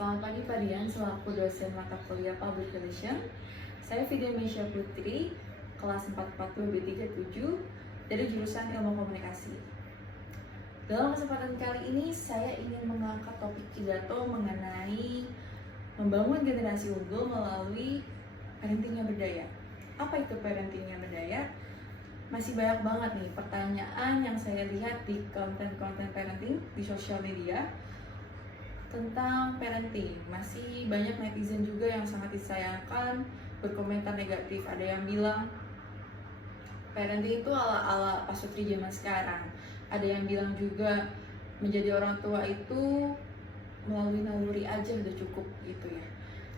Selamat pagi Pak Dian, selaku dosen mata kuliah Public Relation. Saya Vidya Meisha Putri, kelas 440B37 dari jurusan Ilmu Komunikasi. Dalam kesempatan kali ini, saya ingin mengangkat topik pidato mengenai membangun generasi unggul melalui parenting yang berdaya. Apa itu parenting yang berdaya? Masih banyak banget nih pertanyaan yang saya lihat di konten-konten parenting di sosial media tentang parenting. Masih banyak netizen juga yang sangat disayangkan berkomentar negatif. Ada yang bilang parenting itu ala-ala Pak Sutri zaman sekarang. Ada yang bilang juga menjadi orang tua itu melalui naluri aja udah cukup gitu ya.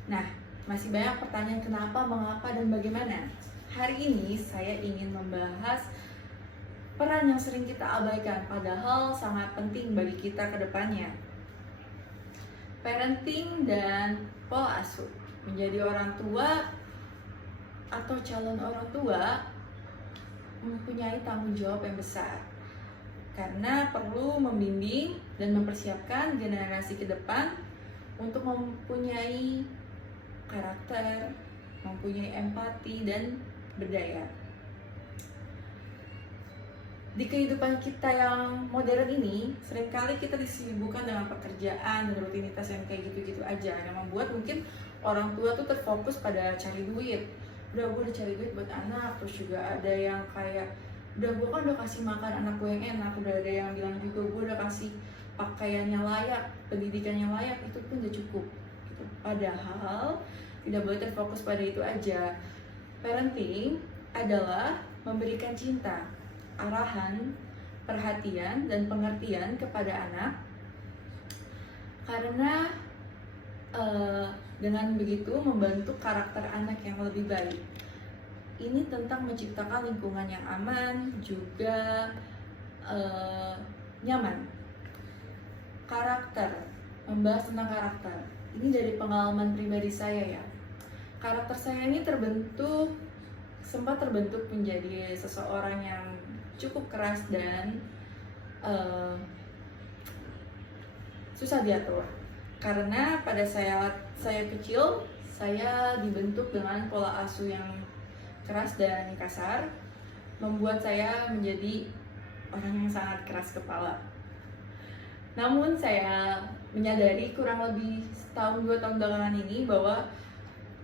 Nah, masih banyak pertanyaan kenapa, mengapa, dan bagaimana. Hari ini saya ingin membahas peran yang sering kita abaikan padahal sangat penting bagi kita ke depannya. Parenting dan pola asuh. Menjadi orang tua atau calon orang tua mempunyai tanggung jawab yang besar karena perlu membimbing dan mempersiapkan generasi ke depan untuk mempunyai karakter, mempunyai empati dan berdaya. Di kehidupan kita yang modern ini, seringkali kita disibukkan dengan pekerjaan dan rutinitas yang kayak gitu-gitu aja, yang membuat mungkin orang tua tuh terfokus pada cari duit. Udah, gue udah cari duit buat anak. Terus juga ada yang kayak, gue kan udah kasih makan anak gue yang enak. Udah ada yang bilang juga, gue udah kasih pakaian yang layak, pendidikan yang layak, itu pun udah cukup gitu. Padahal tidak boleh terfokus pada itu aja. Parenting adalah memberikan cinta, arahan, perhatian, dan pengertian kepada anak, karena dengan begitu membentuk karakter anak yang lebih baik. Ini tentang menciptakan lingkungan yang aman, juga nyaman. Karakter, membahas tentang karakter. Ini dari pengalaman pribadi saya ya. Karakter saya ini sempat terbentuk menjadi seseorang yang cukup keras dan susah diatur. Karena pada saya kecil, saya dibentuk dengan pola asuh yang keras dan kasar, membuat saya menjadi orang yang sangat keras kepala. Namun saya menyadari kurang lebih setahun 2 tahun belakangan ini bahwa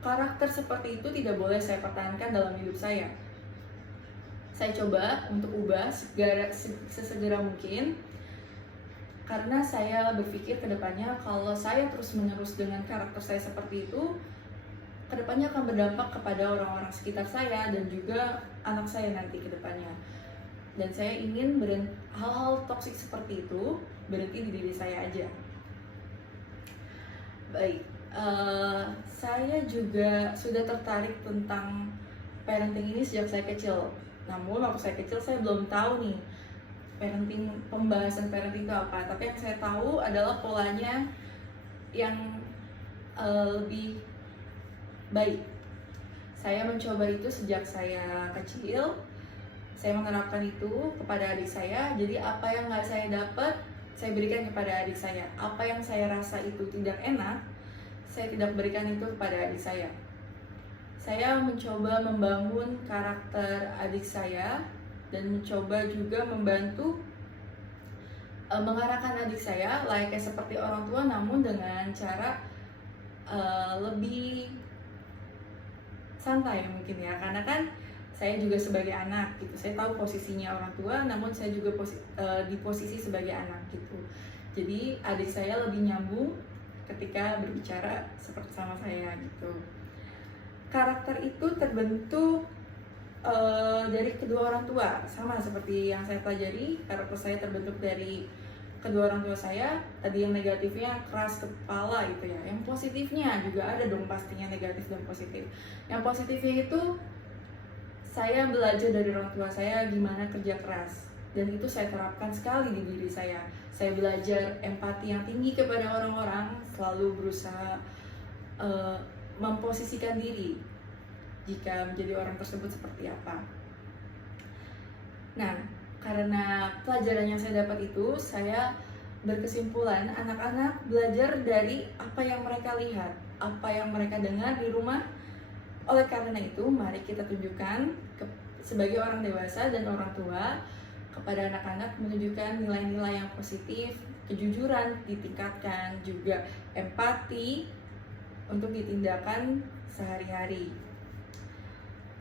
karakter seperti itu tidak boleh saya pertahankan dalam hidup saya. Saya coba untuk ubah sesegera mungkin, karena saya berpikir kedepannya kalau saya terus-menerus dengan karakter saya seperti itu, kedepannya akan berdampak kepada orang-orang sekitar saya dan juga anak saya nanti kedepannya. Dan saya ingin hal-hal toksik seperti itu berhenti di diri saya aja. Baik. Saya juga sudah tertarik tentang parenting ini sejak saya kecil. Namun waktu saya kecil saya belum tahu nih pembahasan parenting itu apa. Tapi yang saya tahu adalah polanya yang lebih baik. Saya mencoba itu sejak saya kecil. Saya menerapkan itu kepada adik saya. Jadi apa yang nggak saya dapat, saya berikan kepada adik saya. Apa yang saya rasa itu tidak enak, saya tidak berikan itu kepada adik saya. Saya mencoba membangun karakter adik saya dan mencoba juga membantu mengarahkan adik saya layaknya seperti orang tua, namun dengan cara lebih santai mungkin ya. Karena kan saya juga sebagai anak gitu, saya tahu posisinya orang tua, namun saya juga di posisi sebagai anak gitu. Jadi adik saya lebih nyambung ketika berbicara seperti sama saya gitu. Karakter itu terbentuk dari kedua orang tua, sama seperti yang saya pelajari. Karakter saya terbentuk dari kedua orang tua saya. Tadi yang negatifnya keras kepala gitu ya. Yang positifnya juga ada dong pastinya, negatif dan positif. Yang positifnya itu saya belajar dari orang tua saya gimana kerja keras, dan itu saya terapkan sekali di diri saya. Saya belajar empati yang tinggi kepada orang-orang, selalu berusaha memposisikan diri jika menjadi orang tersebut seperti apa. Nah, karena pelajaran yang saya dapat itu, saya berkesimpulan, anak-anak belajar dari apa yang mereka lihat, apa yang mereka dengar di rumah. Oleh karena itu, mari kita tunjukkan sebagai orang dewasa dan orang tua kepada anak-anak menunjukkan nilai-nilai yang positif, kejujuran ditingkatkan, juga empati untuk ditindakan sehari-hari.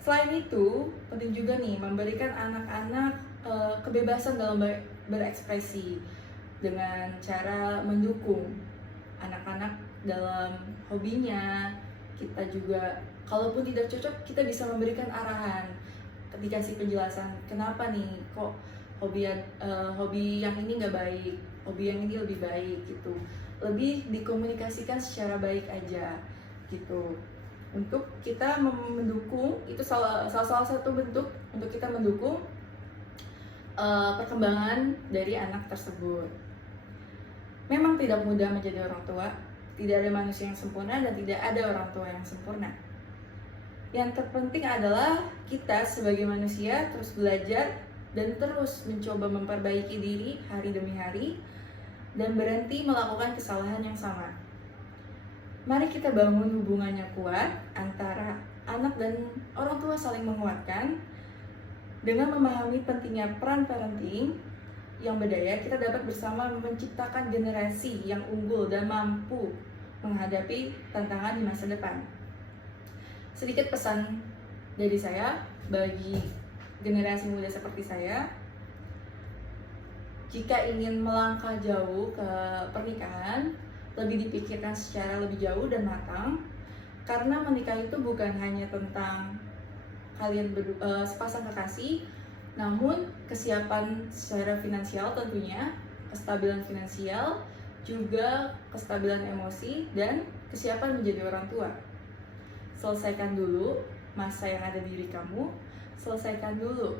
Selain itu, penting juga nih memberikan anak-anak kebebasan dalam berekspresi dengan cara mendukung anak-anak dalam hobinya. Kita juga, kalaupun tidak cocok, kita bisa memberikan arahan, dikasih penjelasan kenapa nih kok hobi yang ini nggak baik, hobi yang ini lebih baik gitu. Lebih dikomunikasikan secara baik aja gitu. Untuk kita mendukung, itu salah satu bentuk untuk kita mendukung perkembangan dari anak tersebut. Memang tidak mudah menjadi orang tua, tidak ada manusia yang sempurna dan tidak ada orang tua yang sempurna. Yang terpenting adalah kita sebagai manusia terus belajar dan terus mencoba memperbaiki diri hari demi hari dan berhenti melakukan kesalahan yang sama. Mari kita bangun hubungan yang kuat antara anak dan orang tua, saling menguatkan. Dengan memahami pentingnya peran parenting yang berdaya, kita dapat bersama menciptakan generasi yang unggul dan mampu menghadapi tantangan di masa depan. Sedikit pesan dari saya bagi generasi muda seperti saya, jika ingin melangkah jauh ke pernikahan, lebih dipikirkan secara lebih jauh dan matang, karena menikah itu bukan hanya tentang kalian sepasang kekasih, namun kesiapan secara finansial tentunya, kestabilan finansial, juga kestabilan emosi, dan kesiapan menjadi orang tua. Selesaikan dulu masa yang ada di diri kamu, selesaikan dulu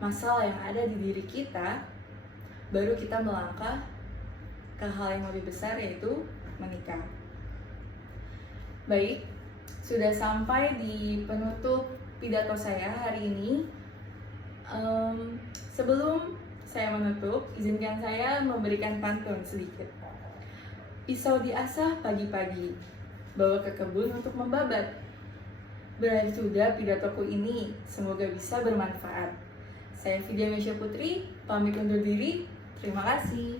masalah yang ada di diri kita, baru kita melangkah ke hal yang lebih besar, yaitu menikah. Baik, sudah sampai di penutup pidato saya hari ini. Sebelum saya menutup, izinkan saya memberikan pantun sedikit. Pisau diasah pagi-pagi, bawa ke kebun untuk membabat. Berakhir sudah pidatoku ini, semoga bisa bermanfaat. Saya Vidya Mesya Putri, pamit undur diri. Terima kasih.